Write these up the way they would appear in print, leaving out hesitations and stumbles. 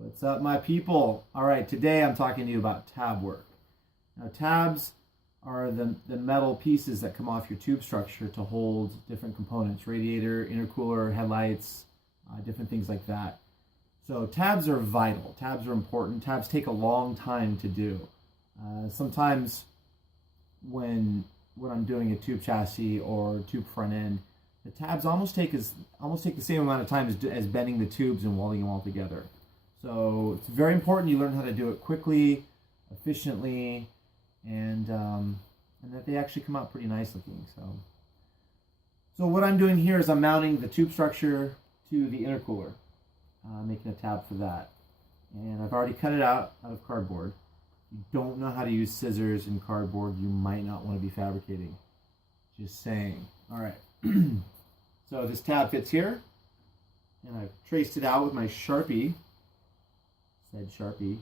What's up, my people? All right, today I'm talking to you about tab work. Now, tabs are the metal pieces that come off your tube structure to hold different components, radiator, intercooler, headlights, different things like that. So tabs are vital. Tabs are important. Tabs take a long time to do. Sometimes when I'm doing a tube chassis or tube front end, the tabs almost take the same amount of time as bending the tubes and welding them all together. So it's very important you learn how to do it quickly, efficiently, and that they actually come out pretty nice looking. So what I'm doing here is I'm mounting the tube structure to the intercooler, making a tab for that. And I've already cut it out of cardboard. If you don't know how to use scissors in cardboard, you might not want to be fabricating. Just saying. All right. So this tab fits here, and I've traced it out with my Sharpie. Said Sharpie.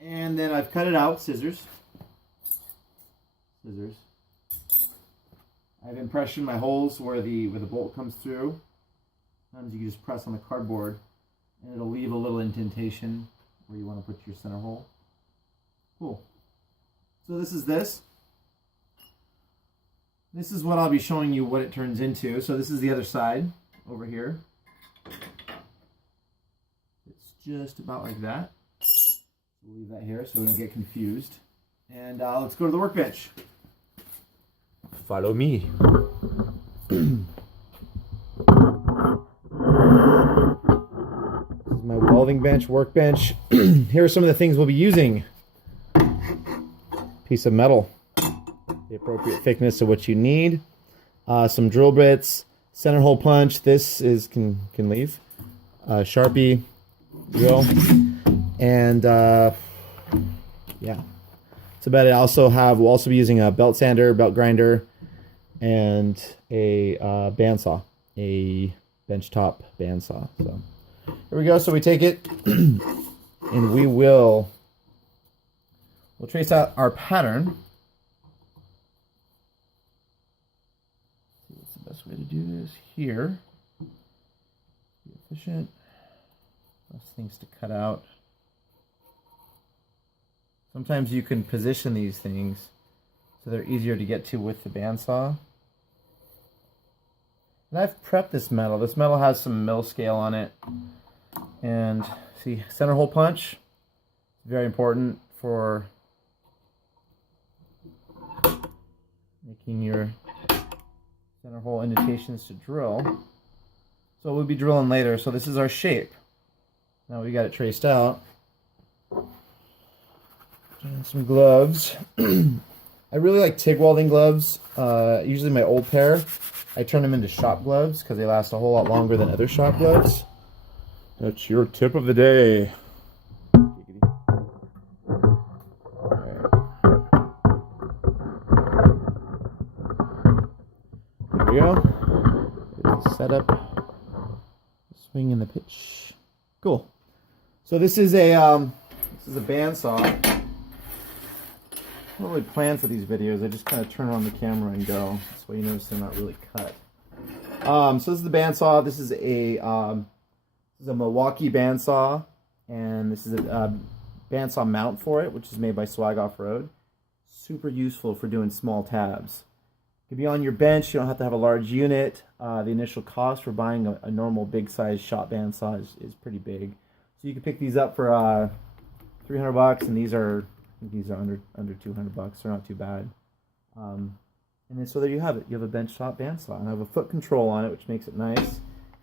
And then I've cut it out, scissors. I've impressioned my holes where the bolt comes through. Sometimes you can just press on the cardboard and it'll leave a little indentation where you want to put your center hole. Cool. So this is this. This is what I'll be showing you what it turns into. So this is the other side over here. Just about like that. We'll leave that here so we don't get confused. And let's go to the workbench. Follow me. This is my welding bench, workbench. Here are some of the things we'll be using. Piece of metal, the appropriate thickness of what you need. Some drill bits, center hole punch. This is can leave. Sharpie. Drill, and yeah, that's about it. We'll also be using a belt sander, belt grinder, and a bandsaw, a benchtop bandsaw. So here we go. So we take it and we'll trace out our pattern. What's the best way to do this here? Be efficient. Those things to cut out. Sometimes you can position these things so they're easier to get to with the bandsaw. And I've prepped this metal. This metal has some mill scale on it. And see, center hole punch, very important for making your center hole indentations to drill. So we'll be drilling later. So this is our shape. Now we got it traced out. And some gloves. I really like TIG welding gloves. Usually my old pair, I turn them into shop gloves because they last a whole lot longer than other shop gloves. That's your tip of the day. There we go. There's the setup. Swing in the pitch. Cool. So this is a bandsaw. I don't really plan for these videos. I just kind of turn on the camera and go. That's why you notice they're not really cut. So this is the bandsaw. This is a Milwaukee bandsaw, and this is a bandsaw mount for it, which is made by Swag Off-Road. Super useful for doing small tabs. It can be on your bench. You don't have to have a large unit. The initial cost for buying a normal big size shop bandsaw is pretty big. So you can pick these up for $300, and these are under $200. They're not too bad. And then so there you have it. You have a bench top bandsaw, and I have a foot control on it, which makes it nice,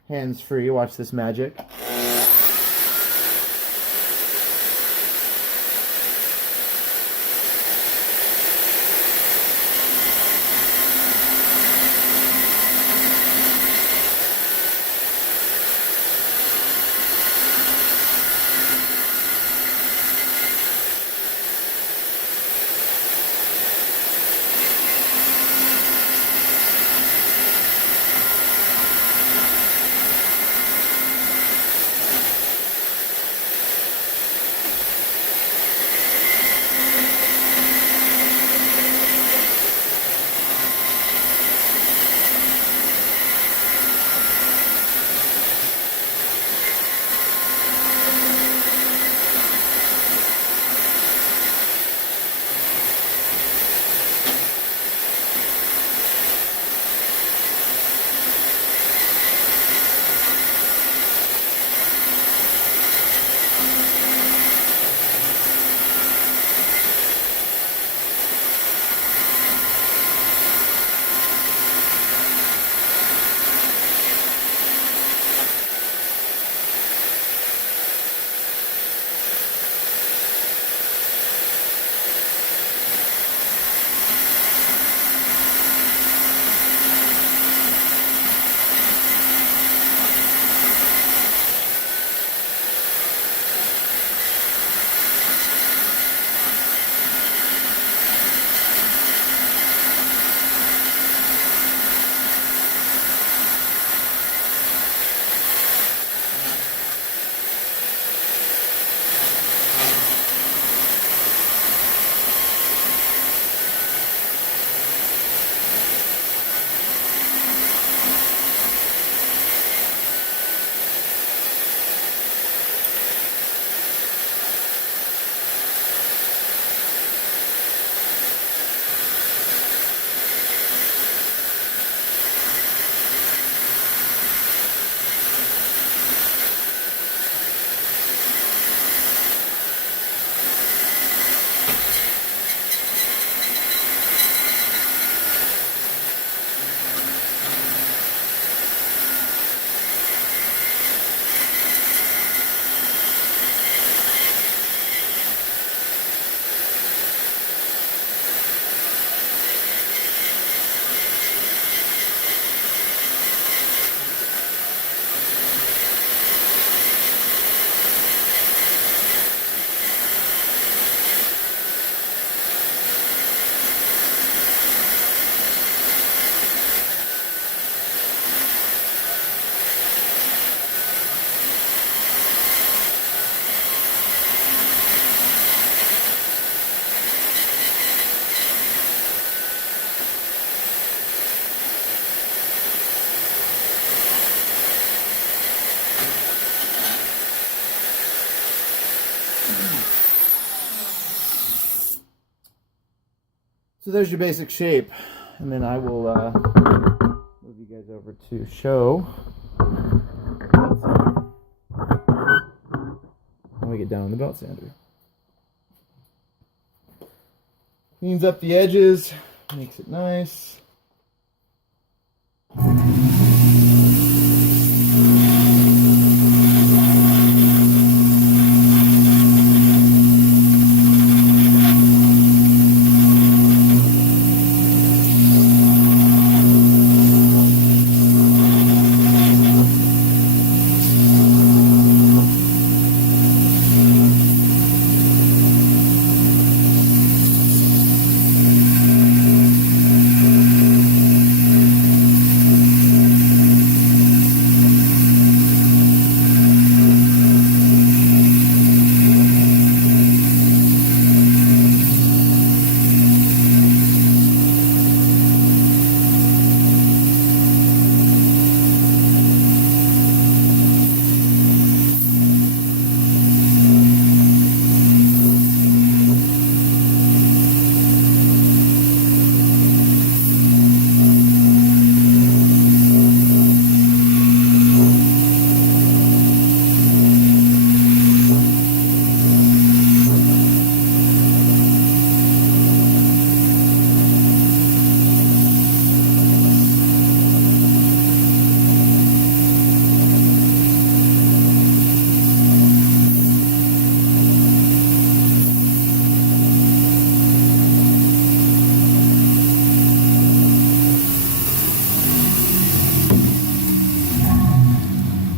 hands free. Watch this magic. So there's your basic shape, and then I will move you guys over to show. When we get down on the belt sander, cleans up the edges, makes it nice.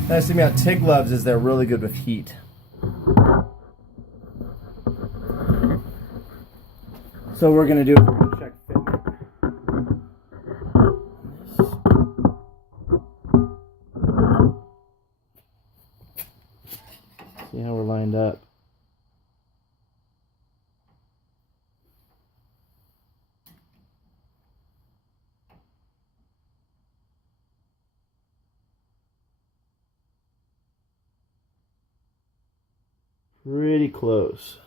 Nice thing about TIG gloves is they're really good with heat. So we're going to do is we're going to check fitment. See how we're lined up. Pretty close.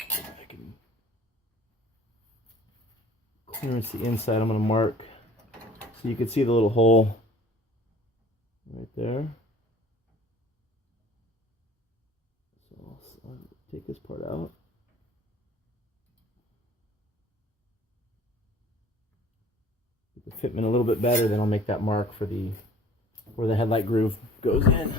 I can clearance the inside. I'm going to mark so you can see the little hole right there. So I'll take this part out. The fitment a little bit better, then I'll make that mark for the where the headlight groove goes in.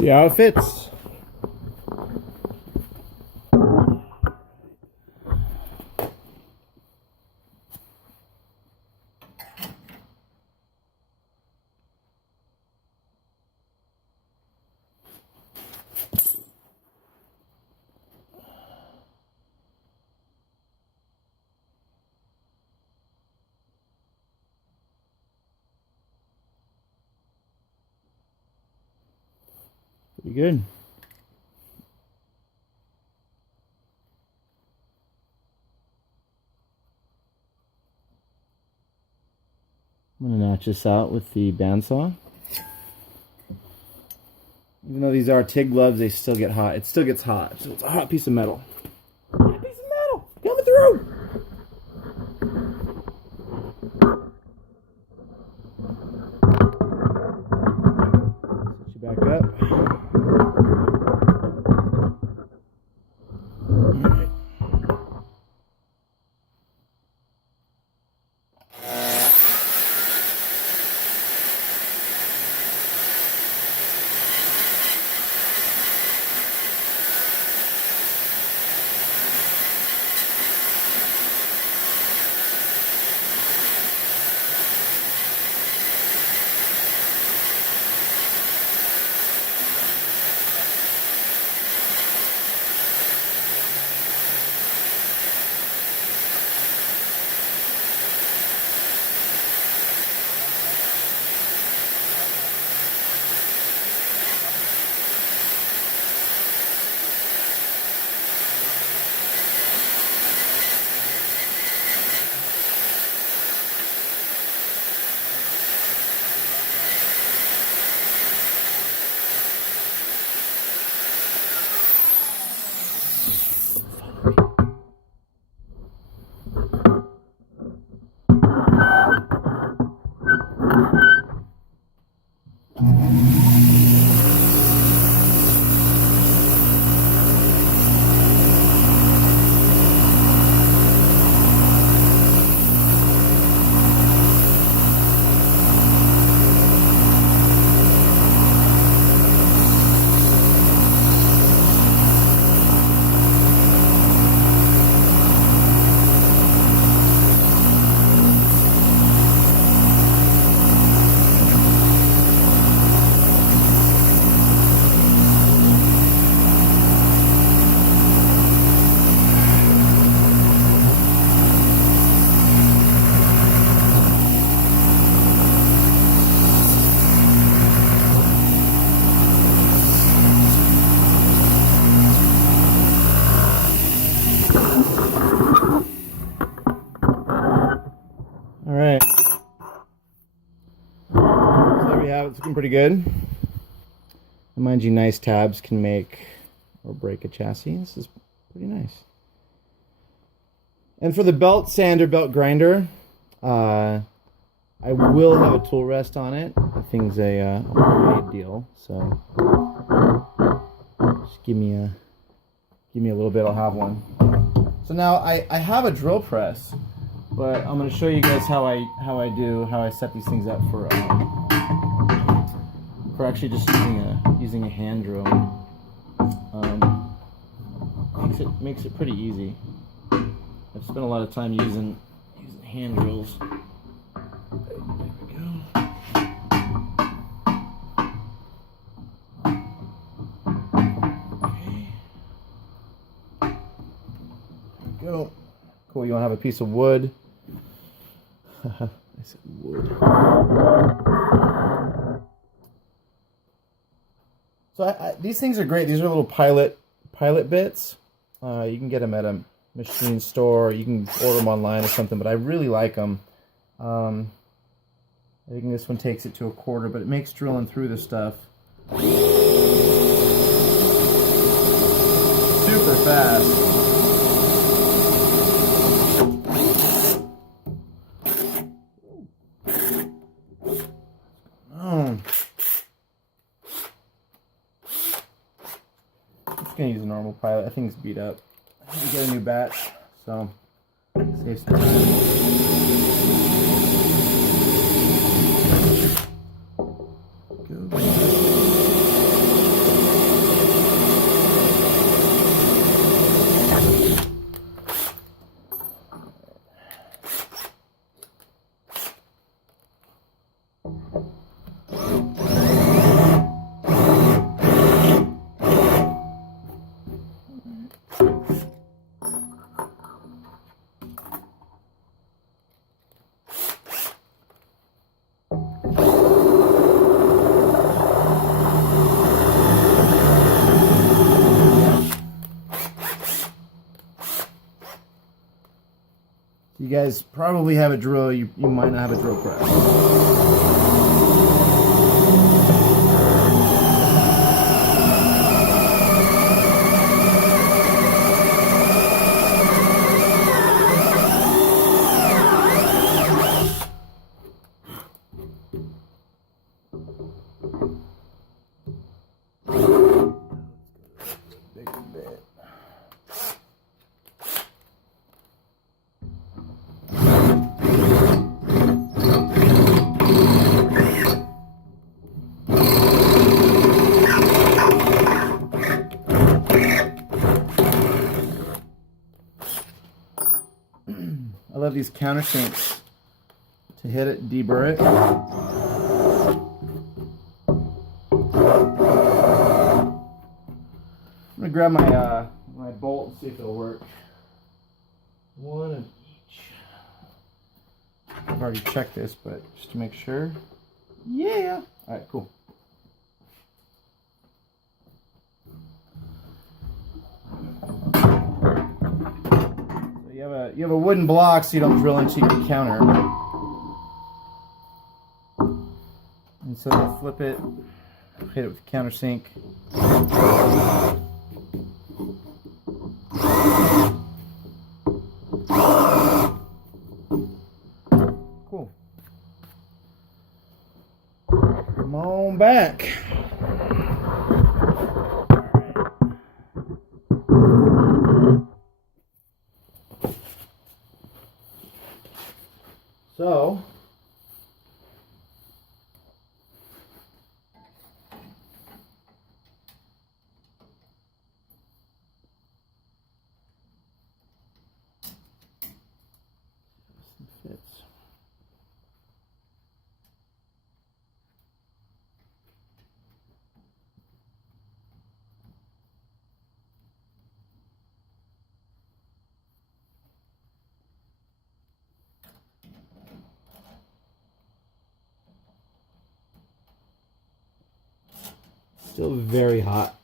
See how it fits. Pretty good. I'm going to notch this out with the bandsaw. Even though these are TIG gloves, they still get hot. It still gets hot. So it's a hot piece of metal. Hot piece of metal! Coming through! Set you back up. Alright. So there we have it. It's looking pretty good. Mind you, nice tabs can make or break a chassis. This is pretty nice. And for the belt sander, belt grinder, I will have a tool rest on it. The thing's a homemade deal, so just give me a little bit. I'll have one. So now I have a drill press, but I'm going to show you guys how I set these things up for actually just using a hand drill. Makes it pretty easy. I've spent a lot of time using hand drills. There we go. Okay. There we go. Cool. You want to have a piece of wood? I said wood. So these things are great. These are little pilot bits. You can get them at a machine store. You can order them online or something, but I really like them. I think this one takes it to a quarter, but it makes drilling through this stuff super fast. Gonna use a normal pilot. I think it's beat up. We get a new batch, so save some time. Go. You guys probably have a drill. You might not have a drill press. I love these countersinks to hit it, deburr it. I'm gonna grab my bolt and see if it'll work. One of each. I've already checked this, but just to make sure. Yeah. All right, cool. You have a wooden block so you don't drill into your counter. And so you flip it, hit it with the countersink. Cool. Come on back. So, fits. Still very hot.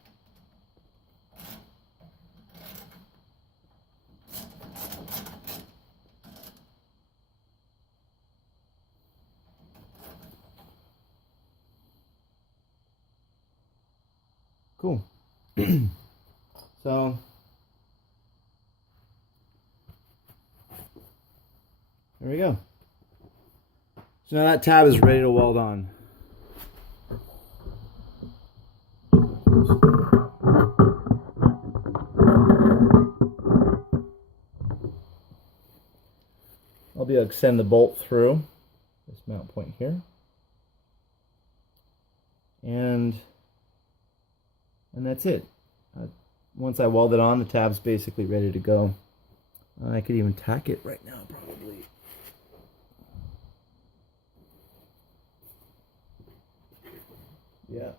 Cool. So there we go. So now that tab is ready to weld on. I'll be able to extend the bolt through this mount point here. And that's it. Once I weld it on, the tab's basically ready to go. I could even tack it right now, probably. Yeah,